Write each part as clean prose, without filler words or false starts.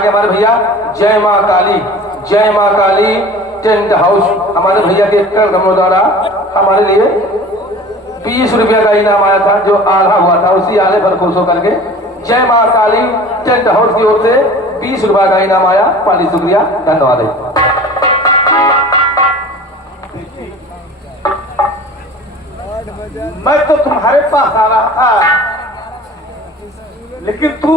आगे हमारे भैया जय माँ काली टेंट हाउस हमारे भैया के कर्मों द्वारा हमारे लिए 20 रुपया का इनाम आया था, जो आधा हुआ था उसी आधे पर खुश होकर के जय माँ काली टेंट हाउस की ओर से 20 रुपया का इनाम आया। पाली शुक्रिया, धन्यवाद। मैं तो तुम्हारे पास आ रहा था, लेकिन तू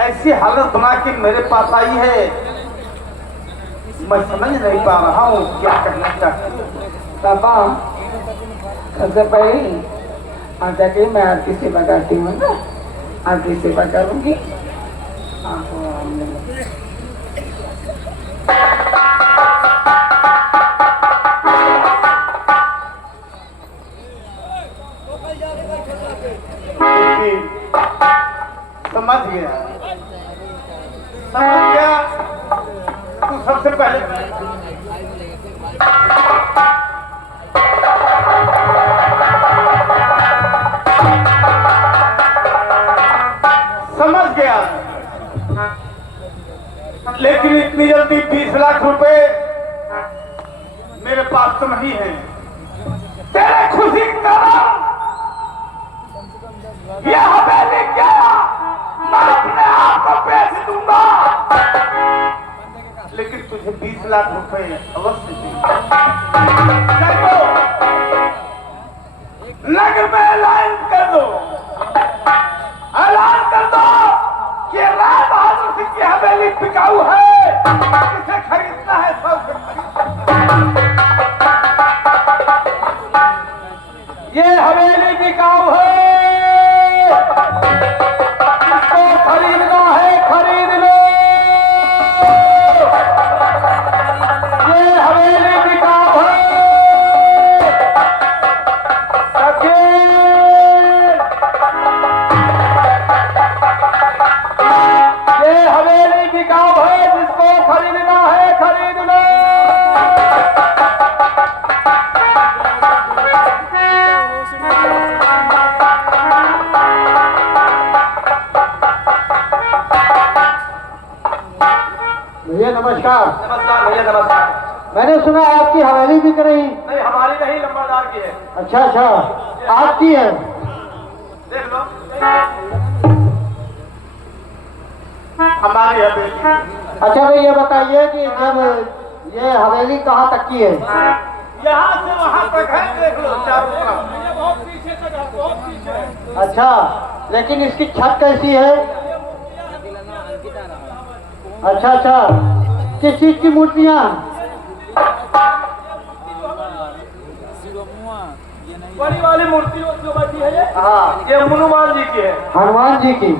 ऐसी हालत बना के मेरे पास आई है, मैं समझ नहीं पा रहा हूँ क्या करना चाहती। पापा सबसे पहले आजा के मैं आपकी सेवा करती हूँ ना, आपकी सेवा करूँगी। समझ गया तू सबसे पहले समझ गया, लेकिन इतनी जल्दी 20 लाख रुपए मेरे पास तो नहीं है। तेरे खुशी का यह हवेली क्या मैं अपने आप को बेच दूंगा, लेकिन तुझे 20 लाख रुपए अवश्य नगर में ऐलान कर दो कि राय बहादुर सिंह की हवेली बिकाऊ है, इसे खरीदना है सबसे ये हवेली बिकाऊ है, इसको खरीदना है, खरीद लो। ये हवेली बिकाऊ है, ये हवेली बिकाऊ है, जिसको खरीदना है खरीद लो। भैया नमस्कार। नमस्कार भैया, नमस्कार। मैंने सुना आपकी हवेली बिक रही। नहीं, हमारी नहीं, लंबादार की है। अच्छा अच्छा, आपकी है। देख लो, हमारी हवेली। अच्छा भैया बताइए कि जब ये हवेली कहाँ तक की है? यहाँ से वहाँ तक है, देख लो चारों तरफ। बहुत पीछे तक है, बहुत पीछे है। अच्छा, लेकिन इसकी छत कैसी है? अच्छा अच्छा, किस चीज की मूर्तियाँ? बड़ी वाली मूर्ति जो बैठी है, हाँ, ये हनुमान जी की है। हनुमान जी की?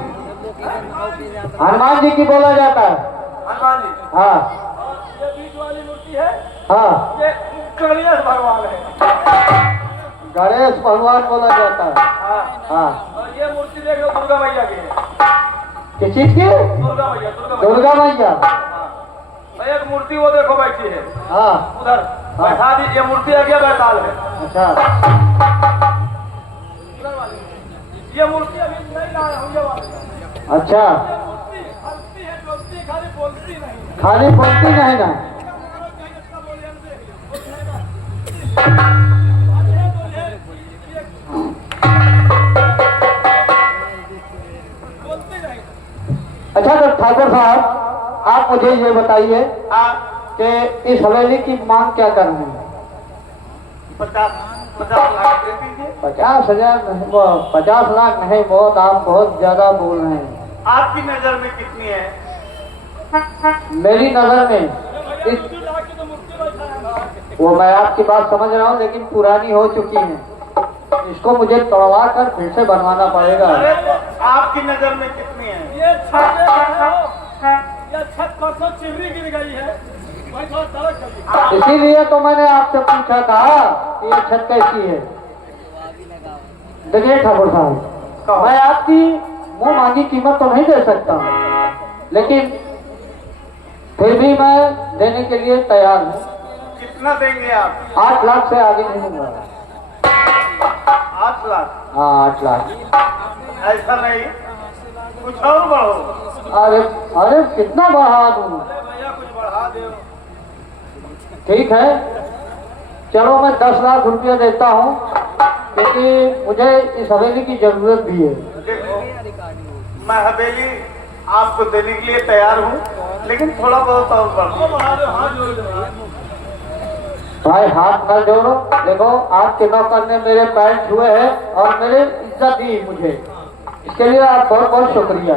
हनुमान जी की बोला जाता है। हनुमान जी। हाँ ये बीच वाली मूर्ति है, हाँ, ये गणेश भगवान है। गणेश भगवान बोला जाता है। हाँ, हाँ, और ये मूर्ति देख लो, दुर्गा मैया की है। किस चीज की? दुर्गा मैया, दुर्गा मैया। हाँ, एक मूर्ति वो देखो बैठी है हाँ उधर, बैठा दी। ये मूर्ति आ गया बैताल है। अच्छा, ये मूर्ति अभी नहीं लाया हूँ, ये वाली। अच्छा, ये मूर्ति हंसती है, डोलती, खाली बोलती नहीं। खाली बोलती नहीं ना? अच्छा तो ठाकुर साहब, आप मुझे ये बताइए कि इस हवेली की मांग क्या करनी है? 50 लाख दे दीजिए। 50,000 नहीं, वो 50 लाख नहीं, बहुत आप बहुत ज्यादा बोल रहे हैं। आपकी नजर में कितनी है? मेरी नजर में वो मैं आपकी बात समझ रहा हूँ, लेकिन पुरानी हो चुकी है, इसको मुझे तोड़वा कर फिर से बनवाना पड़ेगा। अरे तो आपकी नजर में कितनी है? ये छत परसों चिमरी गिर गई है, इसीलिए तो मैंने आपसे पूछा था कि ये छत कैसी है। देखिए ठाकुर साहब, मैं आपकी मुंह मांगी कीमत तो नहीं दे सकता, लेकिन फिर भी मैं देने के लिए तैयार हूँ। कितना देंगे आप? 8 लाख से आगे नहीं दूंगा। 8 लाख? हाँ 8 लाख। ऐसा नहीं, कुछ और बढ़ो। अरे अरे कितना बढ़ा दूं? भैया कुछ बढ़ा दो। ठीक है, चलो मैं 10 लाख रुपया देता हूँ, क्योंकि मुझे इस हवेली की जरूरत भी है। देखो, मैं हवेली आपको देने के लिए तैयार हूँ, लेकिन थोड़ा बहुत और बढ़ा दो। भाई हाथ न जोड़ो, देखो आपके नौकर ने मेरे पैर छुए हैं और मेरी इज्जत दी मुझे, इसके लिए आप बहुत बहुत शुक्रिया।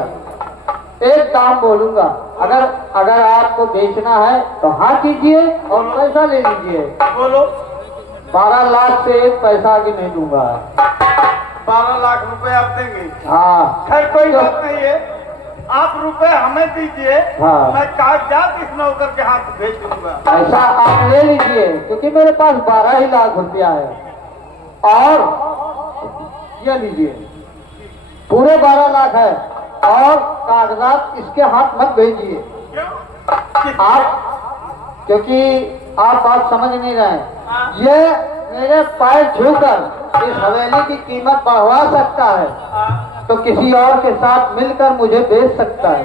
एक दाम बोलूंगा, अगर आपको बेचना है तो हाँ कीजिए और पैसा ले लीजिए। बोलो। 12 लाख से एक पैसा भी नहीं दूंगा। 12 लाख रुपए आप देंगे? हाँ। खैर कोई बात नहीं है, आप रुपए हमें दीजिए। हाँ। मैं कागजात इस नौकर के हाथ भेज दूंगा। पैसा आप ले लीजिए, क्योंकि मेरे पास 12 ही लाख रुपया है। और ये लीजिए, पूरे 12 लाख है, और कागजात इसके हाथ मत भेजिए आप, क्योंकि आप बात समझ नहीं रहे। ये मेरे पैर छूकर इस हवेली की कीमत बढ़वा सकता है, तो किसी और के साथ मिलकर मुझे बेच सकता है।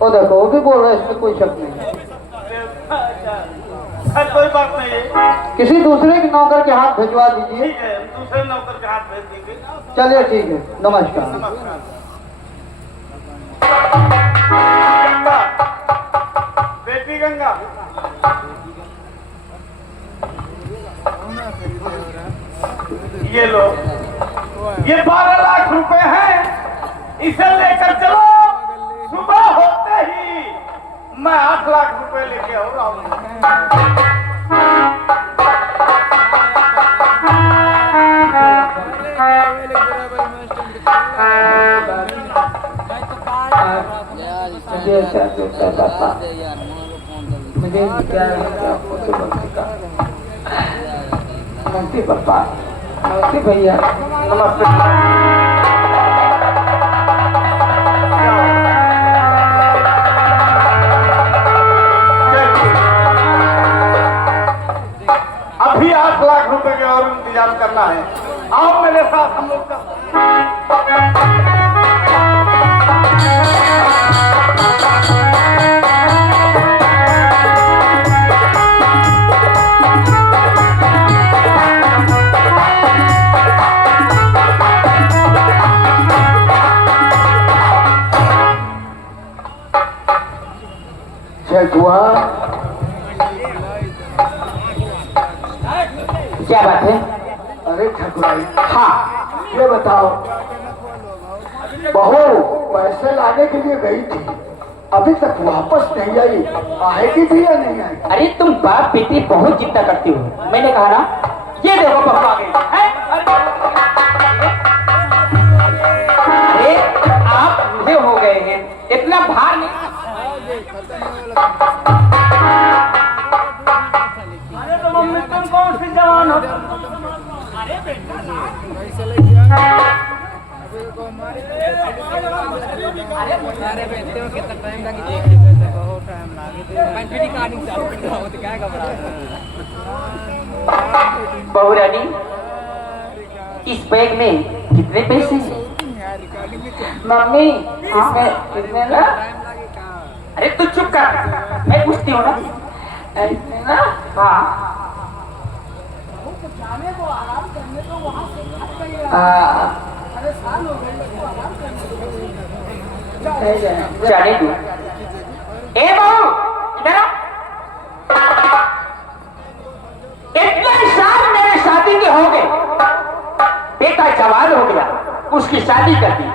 वो देखो, वो भी बोल रहा है इसमें कोई शक नहीं है। कोई बात नहीं है, किसी दूसरे के नौकर के हाथ भिजवा दीजिए। ठीक है, दूसरे नौकर के हाथ भेज देंगे। चलिए ठीक है, नमस्कार। नमस्कार। गंगा, बेटी गंगा, ये लो, ये 12 लाख रुपए हैं, इसे लेकर चलो। सुबह होते ही मैं 8 लाख रुपए लेके और आऊंगा। मुझे क्या नमस्ते पापा, नमस्ते भैया। नमस्ते। अभी 8 लाख रुपए के और इंतजाम करना है। आओ मेरे साथ, हम लोग क्या बात है? अरे ठकुराई, हाँ, ये बताओ, बहू पैसे लाने के लिए गई थी, अभी तक वापस नहीं आई, आएगी भी या नहीं आएगी? अरे तुम बाप बेटी बहुत चिंता करती हो, मैंने कहा ना। ये देखो पप्पा आ गए हैं? अरे आप मुझे हो गए हैं, इतना भार नहीं। अरे तो मम्मी तुम कौन सी जवान हो? बहू रानी, इस बैग में कितने पैसे हैं? मम्मी इसमें कितने ना? अरे तू चुप कर, मैं पूछती हूँ ना। ना? हाँ, चले तू। ए बहू, इधर आ। इतने साल मेरे शादी के हो गए, बेटा जवान हो गया, उसकी शादी कर दी।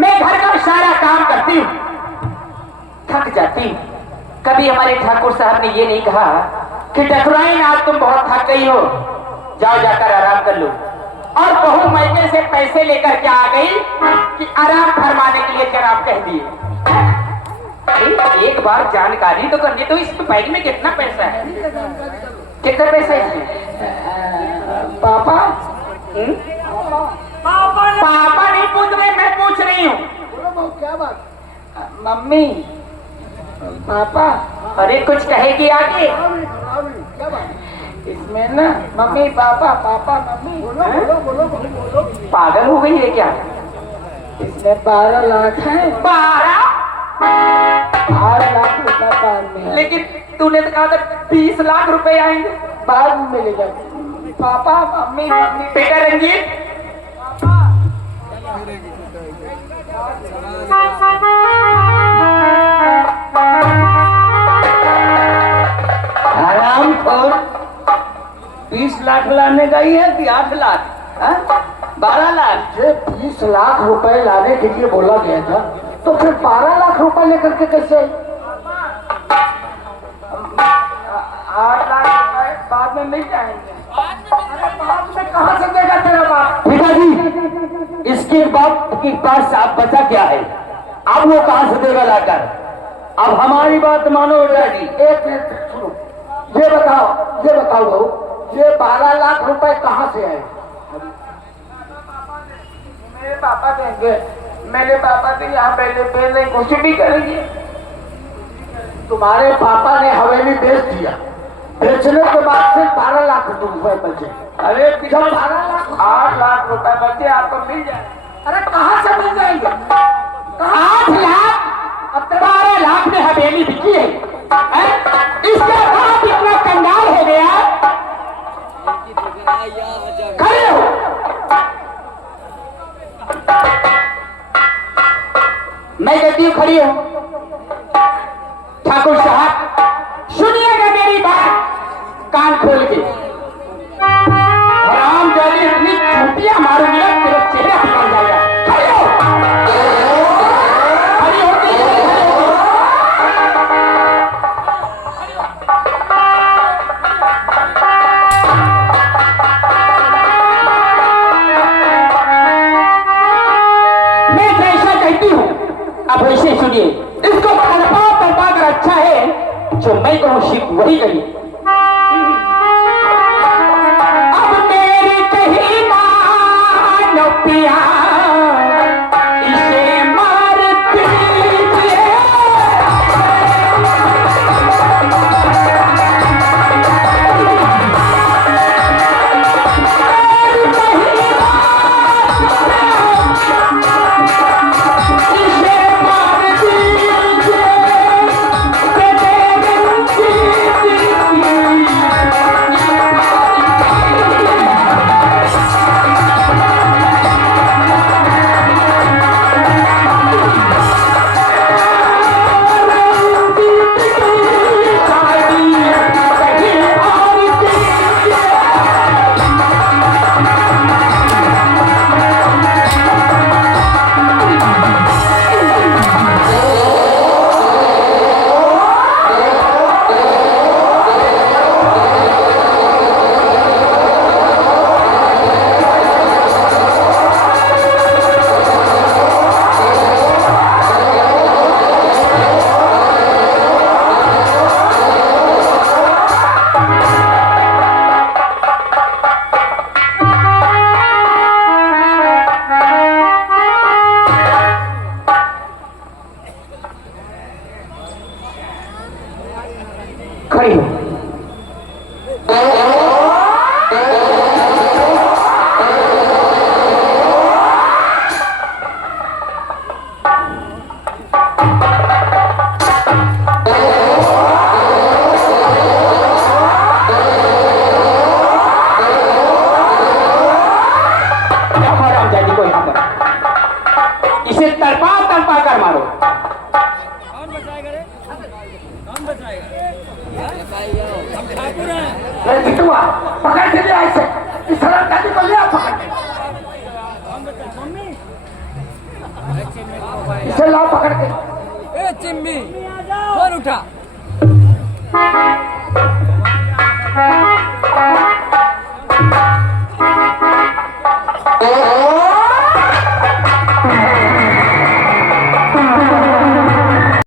मैं घर का सारा काम करती हूँ, थक जाती हूँ। कभी हमारे ठाकुर साहब ने ये नहीं कहा कि ठकुराइन आज तुम बहुत थक गई हो, जाओ जाकर आराम कर लो। और बहू मायके से पैसे लेकर के आ गई कि आराम फरमाने के लिए जनाब कह दिए। अरे एक बार जानकारी तो करनी, तो इस बैग में कितना पैसा है? कितना पैसा है इसमें? पापा पापा नहीं पूछ रहे, मैं पूछ रही हूँ। क्या बात? मम्मी, पापा, अरे कुछ कहेगी आगे? क्या बात? इसमें ना मम्मी पापा, पापा मम्मी, बोलो बोलो बोलो बोलो। पागल हो गई है क्या? इसमें 12 लाख है। 12? 8 लाख रुपए बाद में है। लेकिन तूने तो कहा था 20 लाख रुपए आएंगे। बाद में मिलेगा। पापा मम्मी मम्मी बेटा रंजीत, आराम खोर 20 लाख लाने का ही है कि 8 लाख? 12 लाख। ये 20 लाख रुपए लाने के लिए बोला गया था, तो फिर 12 लाख रुपए लेकर के कैसे? 8 लाख रुपए बाद में मिल जाएंगे। बाद में कहाँ से देगा तेरा बाप? पिताजी, इसके बाप के पास आप बचा क्या है? अब वो कहाँ से देगा लाकर? अब हमारी बात मानो डैडी। एक मिनट सुनो, ये बताओ बहू, ये 12 लाख रुपए कहाँ से आए? मेरे पापा देंगे। मेरे पापा तो यहाँ पहले कुछ भी करेंगे। तुम्हारे पापा ने हवेली बेच दिया, बेचने के बाद सिर्फ 12 लाख रुपए बचे। अरे जब 12 लाख 8 लाख रुपए बचे आपको मिल जाए। अरे कहाँ से मिल जाएंगे? 8 लाख? अब 12 लाख में हवेली बिकी है, इसके बाद इतना कंगाल हो गया। खड़े हो। मैं कहती हूँ खड़ी हो। ठाकुर साहब सुनिएगा मेरी बात कान खोल के। राम जाने इतनी छुट्टियां मारूंगा तेरा चेहरा निकल जाएगा। खड़े हो। खड़ी होती है। मैं जैसा कहती हूँ अब वैसे सुनिए। इसको तड़पा कर अच्छा है जो मैं कहूँ सिर्फ वही करिए। अब मेरी कही मानो पिया, इसे मार दीजिए। खड़ी हो। इसे तड़पा कर मारो। पकड़ के लिया इसे, इस सड़क गाड़ी को लिया पकड़ के। इसे लाओ पकड़ के। ए चिम्मी और उठा।